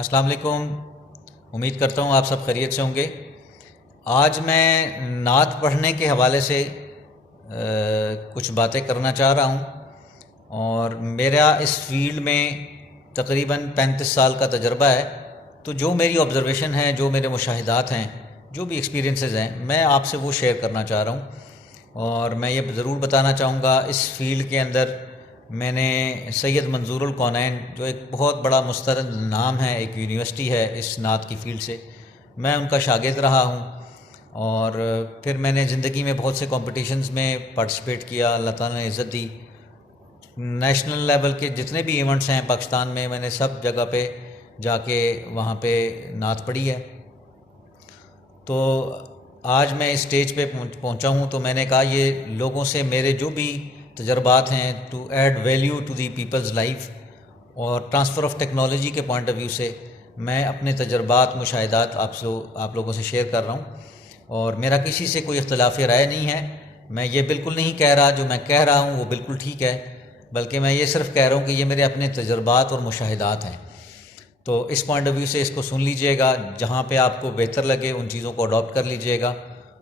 السلام علیکم۔ امید کرتا ہوں آپ سب خیریت سے ہوں گے۔ آج میں نعت پڑھنے کے حوالے سے کچھ باتیں کرنا چاہ رہا ہوں، اور میرا اس فیلڈ میں تقریباً 35 سال کا تجربہ ہے۔ تو جو میری آبزرویشن ہے، جو میرے مشاہدات ہیں، جو بھی ایکسپیرینسز ہیں، میں آپ سے وہ شیئر کرنا چاہ رہا ہوں۔ اور میں یہ ضرور بتانا چاہوں گا، اس فیلڈ کے اندر میں نے سید منظور الکونین، جو ایک بہت بڑا مستند نام ہے، ایک یونیورسٹی ہے اس نعت کی فیلڈ سے، میں ان کا شاگرد رہا ہوں۔ اور پھر میں نے زندگی میں بہت سے کمپٹیشنز میں پارٹیسپیٹ کیا، اللہ تعالیٰ نے عزت دی۔ نیشنل لیول کے جتنے بھی ایونٹس ہیں پاکستان میں نے سب جگہ پہ جا کے وہاں پہ نعت پڑھی ہے۔ تو آج میں اس اسٹیج پہ پہنچا ہوں، تو میں نے کہا یہ لوگوں سے میرے جو بھی تجربات ہیں، to add value to the people's life, اور ٹرانسفر آف ٹیکنالوجی کے پوائنٹ آف ویو سے میں اپنے تجربات، مشاہدات آپ لوگوں سے شیئر کر رہا ہوں۔ اور میرا کسی سے کوئی اختلاف رائے نہیں ہے۔ میں یہ بالکل نہیں کہہ رہا جو میں کہہ رہا ہوں وہ بالکل ٹھیک ہے، بلکہ میں یہ صرف کہہ رہا ہوں کہ یہ میرے اپنے تجربات اور مشاہدات ہیں۔ تو اس پوائنٹ آف ویو سے اس کو سن لیجئے گا، جہاں پہ آپ کو بہتر لگے ان چیزوں کو اڈاپٹ کر لیجئے گا،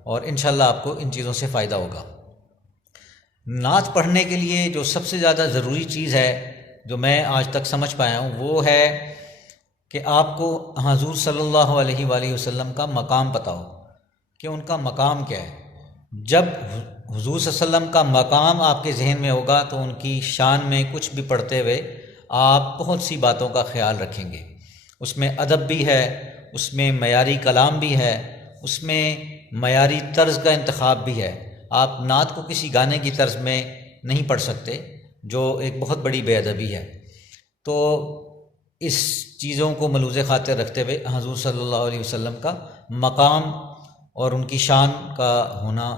اور انشاءاللہ آپ کو ان چیزوں سے فائدہ ہوگا۔ نعت پڑھنے کے لیے جو سب سے زیادہ ضروری چیز ہے، جو میں آج تک سمجھ پایا ہوں، وہ ہے کہ آپ کو حضور صلی اللہ علیہ وآلہ وسلم کا مقام پتہ ہو، کہ ان کا مقام کیا ہے۔ جب حضور صلی اللہ علیہ وسلم کا مقام آپ کے ذہن میں ہوگا تو ان کی شان میں کچھ بھی پڑھتے ہوئے آپ بہت سی باتوں کا خیال رکھیں گے۔ اس میں ادب بھی ہے، اس میں معیاری کلام بھی ہے، اس میں معیاری طرز کا انتخاب بھی ہے۔ آپ نعت کو کسی گانے کی طرز میں نہیں پڑھ سکتے، جو ایک بہت بڑی بے ادبی ہے۔ تو اس چیزوں کو ملحوظ خاطر رکھتے ہوئے حضور صلی اللہ علیہ وسلم کا مقام اور ان کی شان کا ہونا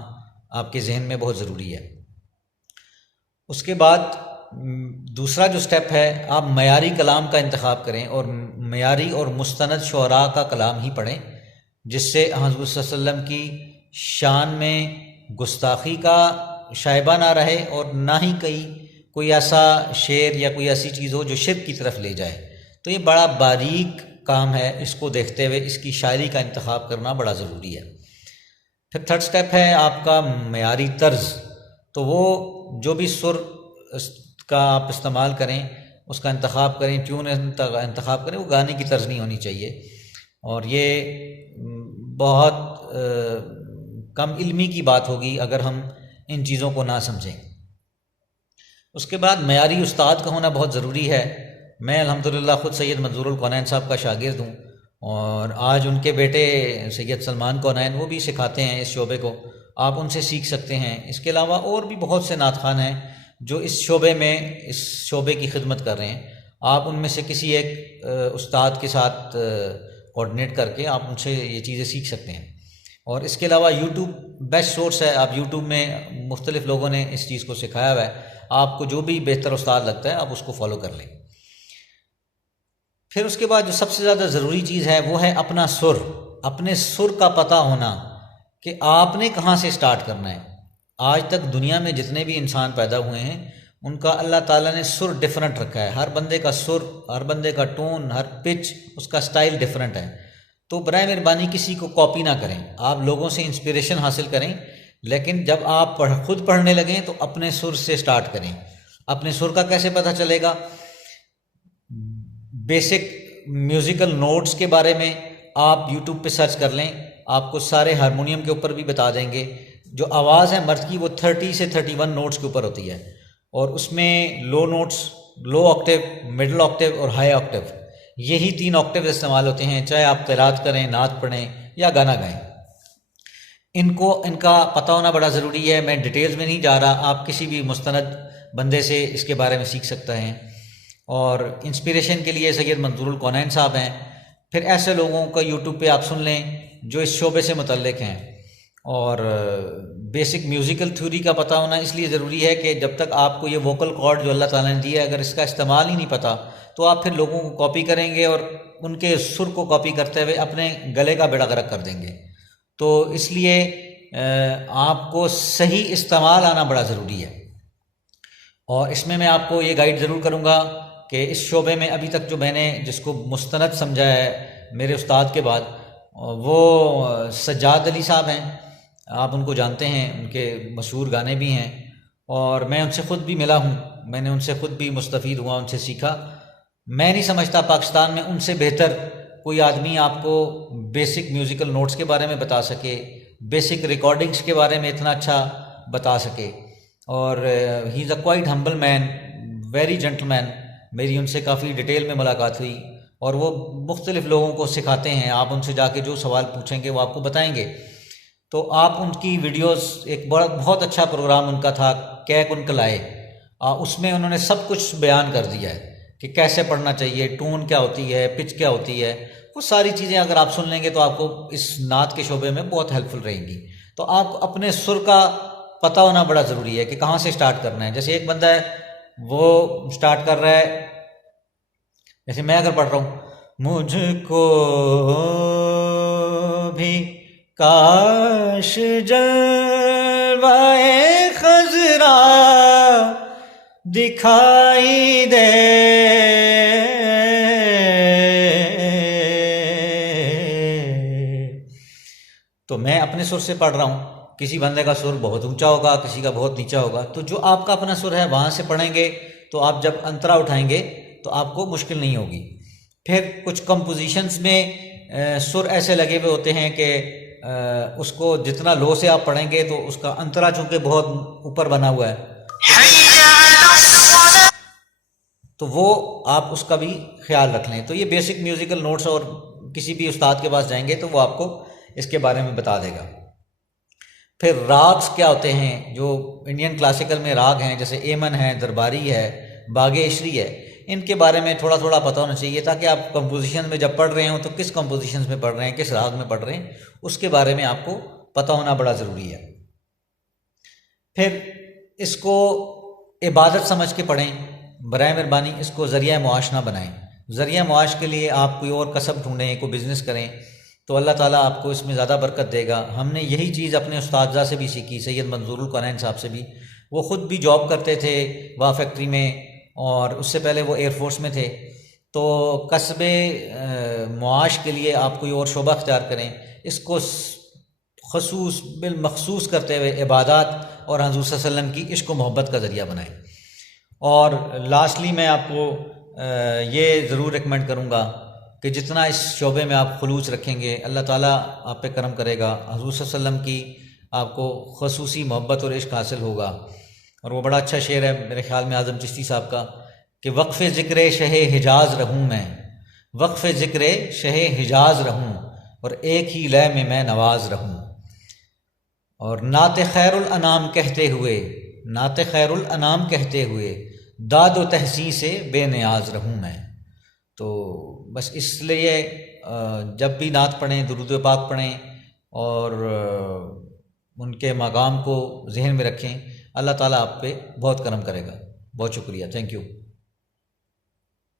آپ کے ذہن میں بہت ضروری ہے۔ اس کے بعد دوسرا جو سٹیپ ہے، آپ معیاری کلام کا انتخاب کریں، اور معیاری اور مستند شعراء کا کلام ہی پڑھیں، جس سے حضور صلی اللہ علیہ وسلم کی شان میں گستاخی کا شائبہ نہ رہے، اور نہ ہی کوئی ایسا شعر یا کوئی ایسی چیز ہو جو شرک کی طرف لے جائے۔ تو یہ بڑا باریک کام ہے، اس کو دیکھتے ہوئے اس کی شاعری کا انتخاب کرنا بڑا ضروری ہے۔ پھر تھرڈ سٹیپ ہے آپ کا معیاری طرز۔ تو وہ جو بھی سر کا آپ استعمال کریں، اس کا انتخاب کریں، ٹیون انتخاب کریں، وہ گانے کی طرز نہیں ہونی چاہیے۔ اور یہ بہت کم علمی کی بات ہوگی اگر ہم ان چیزوں کو نہ سمجھیں۔ اس کے بعد معیاری استاد کا ہونا بہت ضروری ہے۔ میں الحمدللہ خود سید منظور الکونین صاحب کا شاگرد ہوں، اور آج ان کے بیٹے سید سلمان کونین وہ بھی سکھاتے ہیں اس شعبے کو، آپ ان سے سیکھ سکتے ہیں۔ اس کے علاوہ اور بھی بہت سے نعت خوان ہیں جو اس شعبے کی خدمت کر رہے ہیں۔ آپ ان میں سے کسی ایک استاد کے ساتھ کوآرڈینیٹ کر کے آپ ان سے یہ چیزیں سیکھ سکتے ہیں۔ اور اس کے علاوہ یوٹیوب بیسٹ سورس ہے۔ آپ یوٹیوب میں مختلف لوگوں نے اس چیز کو سکھایا ہوا ہے، آپ کو جو بھی بہتر استاد لگتا ہے آپ اس کو فالو کر لیں۔ پھر اس کے بعد جو سب سے زیادہ ضروری چیز ہے وہ ہے اپنا سر، اپنے سر کا پتہ ہونا کہ آپ نے کہاں سے سٹارٹ کرنا ہے۔ آج تک دنیا میں جتنے بھی انسان پیدا ہوئے ہیں ان کا اللہ تعالیٰ نے سر ڈیفرنٹ رکھا ہے۔ ہر بندے کا سر، ہر بندے کا ٹون، ہر پچ، اس کا سٹائل ڈیفرنٹ ہے۔ تو برائے مہربانی کسی کو کاپی نہ کریں، آپ لوگوں سے انسپریشن حاصل کریں، لیکن جب آپ خود پڑھنے لگیں تو اپنے سر سے سٹارٹ کریں۔ اپنے سر کا کیسے پتہ چلے گا؟ بیسک میوزیکل نوٹس کے بارے میں آپ یوٹیوب پہ سرچ کر لیں، آپ کو سارے ہارمونیم کے اوپر بھی بتا دیں گے۔ جو آواز ہے مرد کی وہ 30 سے 31 نوٹس کے اوپر ہوتی ہے، اور اس میں لو نوٹس، لو آکٹیو، مڈل آکٹیو اور ہائی آکٹیو، یہی 3 آکٹیو استعمال ہوتے ہیں، چاہے آپ قرات کریں، نعت پڑھیں یا گانا گائیں۔ ان کا پتہ ہونا بڑا ضروری ہے۔ میں ڈیٹیلز میں نہیں جا رہا، آپ کسی بھی مستند بندے سے اس کے بارے میں سیکھ سکتے ہیں۔ اور انسپریشن کے لیے سید منظور الکونین صاحب ہیں۔ پھر ایسے لوگوں کا یوٹیوب پہ آپ سن لیں جو اس شعبے سے متعلق ہیں۔ اور بیسک میوزیکل تھیوری کا پتہ ہونا اس لیے ضروری ہے کہ جب تک آپ کو یہ ووکل کارڈ جو اللہ تعالیٰ نے دیا ہے، اگر اس کا استعمال ہی نہیں پتہ تو آپ پھر لوگوں کو کاپی کریں گے، اور ان کے سر کو کاپی کرتے ہوئے اپنے گلے کا بیڑا غرق کر دیں گے۔ تو اس لیے آپ کو صحیح استعمال آنا بڑا ضروری ہے۔ اور اس میں آپ کو یہ گائیڈ ضرور کروں گا کہ اس شعبے میں ابھی تک جو میں نے جس کو مستند سمجھا ہے میرے استاد کے بعد، وہ سجاد علی صاحب ہیں. آپ ان کو جانتے ہیں، ان کے مشہور گانے بھی ہیں، اور میں ان سے خود بھی ملا ہوں، میں نے ان سے خود بھی مستفید ہوا، ان سے سیکھا. میں نہیں سمجھتا پاکستان میں ان سے بہتر کوئی آدمی آپ کو بیسک میوزیکل نوٹس کے بارے میں بتا سکے، بیسک ریکارڈنگس کے بارے میں اتنا اچھا بتا سکے. اور ہی از اے کوائٹ ہمبل مین، ویری جینٹل مین. میری ان سے کافی ڈیٹیل میں ملاقات ہوئی، اور وہ مختلف لوگوں کو سکھاتے ہیں. آپ ان سے جا کے جو سوال پوچھیں گے وہ آپ کو بتائیں گے. تو آپ ان کی ویڈیوز، ایک بہت اچھا پروگرام ان کا تھا کیک ان کلائے، اس میں انہوں نے سب کچھ بیان کر دیا ہے کہ کیسے پڑھنا چاہیے، ٹون کیا ہوتی ہے، پچ کیا ہوتی ہے. وہ ساری چیزیں اگر آپ سن لیں گے تو آپ کو اس نعت کے شعبے میں بہت ہیلپ فل رہیں گی. تو آپ اپنے سر کا پتہ ہونا بڑا ضروری ہے کہ کہاں سے سٹارٹ کرنا ہے. جیسے ایک بندہ ہے وہ سٹارٹ کر رہا ہے، جیسے میں اگر پڑھ رہا ہوں، مجھ کو بھی کاش جلوائے خضرا دکھائی دے، تو میں اپنے سر سے پڑھ رہا ہوں. کسی بندے کا سر بہت اونچا ہوگا، کسی کا بہت نیچا ہوگا. تو جو آپ کا اپنا سر ہے وہاں سے پڑھیں گے تو آپ جب انترا اٹھائیں گے تو آپ کو مشکل نہیں ہوگی. پھر کچھ کمپوزیشنز میں سر ایسے لگے ہوئے ہوتے ہیں کہ اس کو جتنا لو سے آپ پڑھیں گے تو اس کا انترا چونکہ بہت اوپر بنا ہوا ہے تو وہ آپ اس کا بھی خیال رکھ لیں. تو یہ بیسک میوزیکل نوٹس، اور کسی بھی استاد کے پاس جائیں گے تو وہ آپ کو اس کے بارے میں بتا دے گا. پھر راگز کیا ہوتے ہیں، جو انڈین کلاسیکل میں راگ ہیں، جیسے ایمن ہے، درباری ہے، باگیشری ہے، ان کے بارے میں تھوڑا تھوڑا پتہ ہونا چاہیے تاکہ آپ کمپوزیشن میں جب پڑھ رہے ہوں تو کس کمپوزیشنز میں پڑھ رہے ہیں، کس راگ میں پڑھ رہے ہیں، اس کے بارے میں آپ کو پتہ ہونا بڑا ضروری ہے. پھر اس کو عبادت سمجھ کے پڑھیں، برائے مہربانی اس کو ذریعہ معاش نہ بنائیں. ذریعہ معاش کے لیے آپ کوئی اور کسب ڈھونڈیں، کوئی بزنس کریں تو اللہ تعالیٰ آپ کو اس میں زیادہ برکت دے گا. ہم نے یہی چیز اپنے اساتذہ سے بھی سیکھی، سید منظور القرآن صاحب سے بھی. وہ خود بھی جاب کرتے تھے وا فیکٹری میں، اور اس سے پہلے وہ ایئر فورس میں تھے. تو کسب معاش کے لیے آپ کوئی اور شعبہ اختیار کریں، اس کو بالمخصوص کرتے ہوئے عبادات اور حضور صلی اللہ علیہ وسلم کی عشق و محبت کا ذریعہ بنائیں. اور لاسٹلی میں آپ کو یہ ضرور ریکمینڈ کروں گا کہ جتنا اس شعبے میں آپ خلوص رکھیں گے اللہ تعالیٰ آپ پہ کرم کرے گا. حضور صلی اللہ علیہ وسلم کی آپ کو خصوصی محبت اور عشق حاصل ہوگا. اور وہ بڑا اچھا شعر ہے میرے خیال میں اعظم چشتی صاحب کا، کہ وقف ذکر شہ حجاز رہوں میں، وقف ذکر شہ حجاز رہوں، اور ایک ہی لے میں نواز رہوں. اور نعت خیر الانام کہتے ہوئے، نعت خیر الانام کہتے ہوئے داد و تحسین سے بے نیاز رہوں میں. تو بس اس لیے جب بھی نعت پڑھیں درود پاک پڑھیں اور ان کے مقام کو ذہن میں رکھیں. اللہ تعالیٰ آپ پہ بہت کرم کرے گا. بہت شکریہ، تھینک یو.